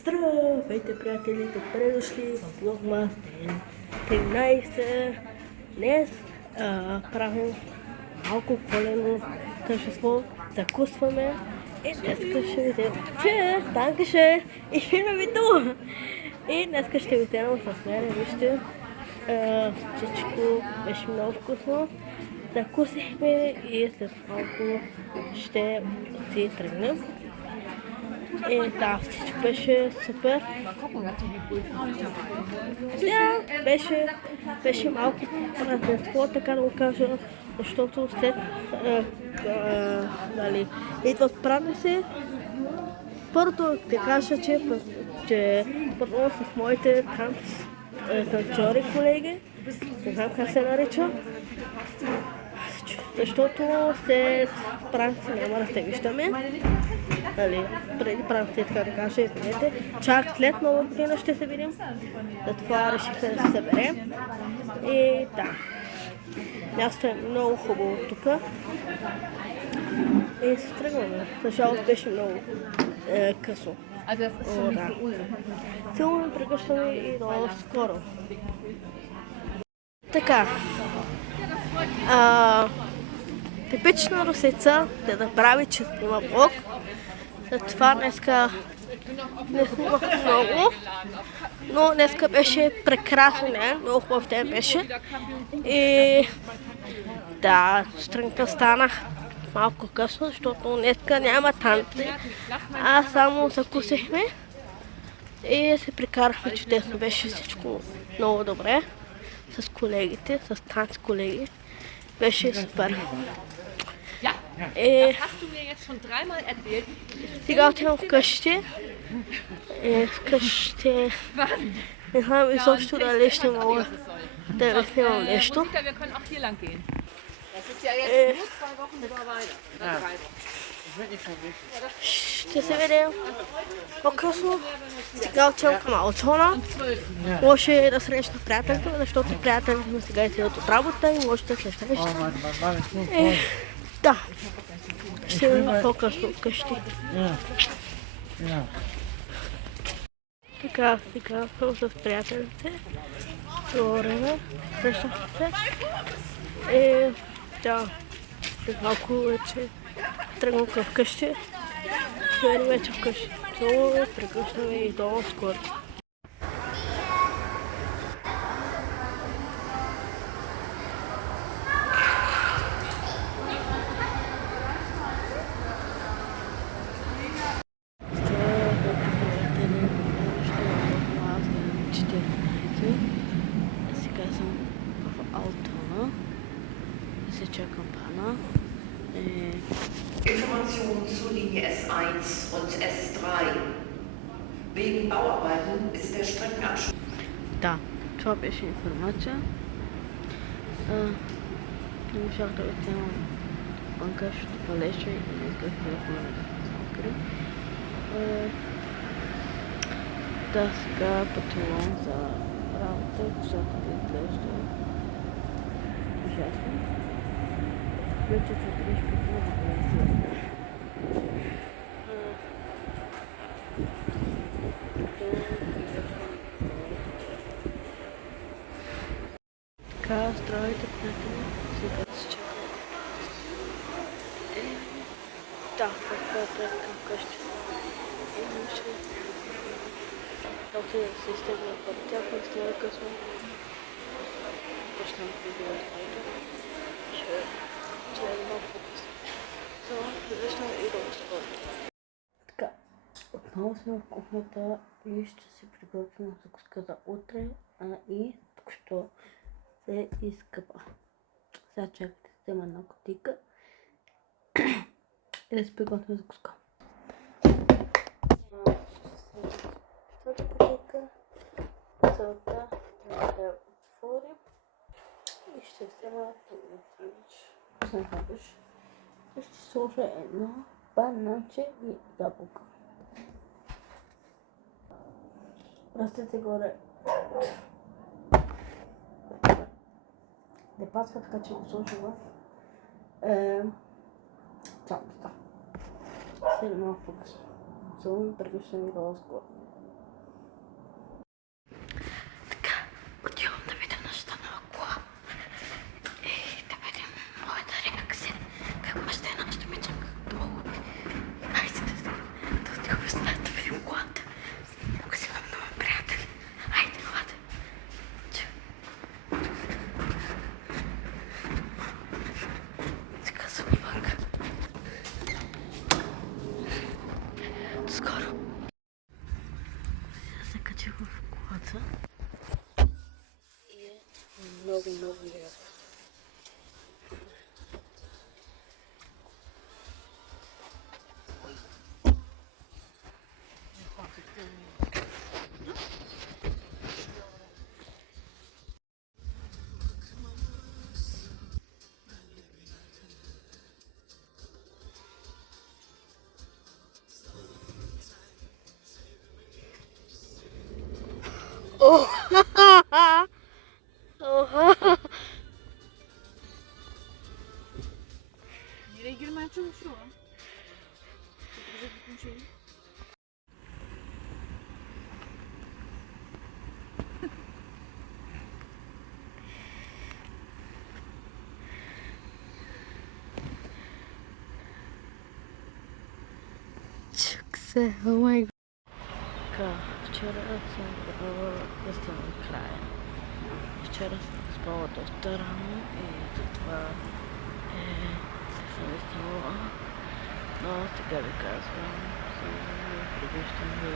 Здравейте, приятели! Добре дошли в Vlogmas ден 13. Днес правим малко коледно тържество, закусваме и днес ще видим, че Dankeschön, ich filme mit du! И днес ще видим с мен, вижте, всичко беше много вкусно. Закусихме и след малко ще си тръгнем. Да, всичко беше супер. Да, беше малко празненство, така да го кажа, защото след идват празници. Първото да кажа, че първо с моите танцори колеги, не знам как се нарича, защото след празници няма да се виждаме. Преди празници, така да кажа, извинете. Чак след нова година ще се видим. Затова решихме да се съберем. И да, място е много хубаво тук. И се тръгваме. За жалост беше много късно. Да. Силно прегръщаме и много скоро. Така. Типична русица да направи, че има влог. Затова днеска не снимах много, но днеска беше прекрасен ден, много хубав ден беше. И да, сутринта станах малко късно, защото днеска няма танци, а само закусихме и се прекарахме чудесно. Беше всичко много добре с колегите, с танц колеги. Беше супер. Сега отивам вкъщи. Вкъщи не знам изобщо дали ще мога да снимам нещо. Ще се видим по-късно. Сега отивам към Алтона. Може да срещна приятелите, защото приятелите ми сега излизат от работа и може да срещна нещо. Да, ще видим по-късно вкъщи. Така, сега съм с приятелите. Говорим, срещнахме се. И да, след малко вече тръгвам към вкъщи. Ще видим вече вкъщи. Много прекъсваме и долу скоро. Сега съм в Алтона. Se чакам пана. Informationen zu Linie S1 und S3. Wegen Bauarbeiten ist der Streckenabschnitt. Да, това беше информация. Не можах да отнемам банка, защото валеше и не исках телефона да се закри. Да, сега пътувам за работа, защото да изглежда ужасно. Вече се греш пътувам да гледа. Така, здравейте, приятели. Сега се чакам. Да, сега трябва към къщи. Имаше да отида да се изтегна пътя, пък става късно. Почнам да видя разпайта. Ще е малко по-късно. Само завършвам и долу скоро. Така, отново сме в кухнята и ще си приготвим закуска за утре, и тук що се изкъпа. Сега чакайте, взема една кутийка и да си приготвим закуска. Своята кутийка, целта трябва да я отворим и ще взема сандвич. И ще сложа едно бананче и ябълка. Растете горе. Не пасва, така че го сложа в цялата. След малко по-късно. Само прегръщам и долу скоро. Odjom da vidim na šta me oko. Da vidim moje da reakcije. Kako baš te nešto mi čeka da mogu. Ajde, da odjom izgleda da vidim kod. Kako si vam novom prijatelji. Ajde, hvala. Така съм вънка. Скоро. Сега се качих в колата. И е много, много лято. Nereye girmen çalışıyor lan? Bize gitmiş şey. Чук се, о май гад. Така, вчера съм забрала да съм на края. Вчера съм спала доста рано и затова съм изстанала. Но сега ви казвам, съм прегръщам да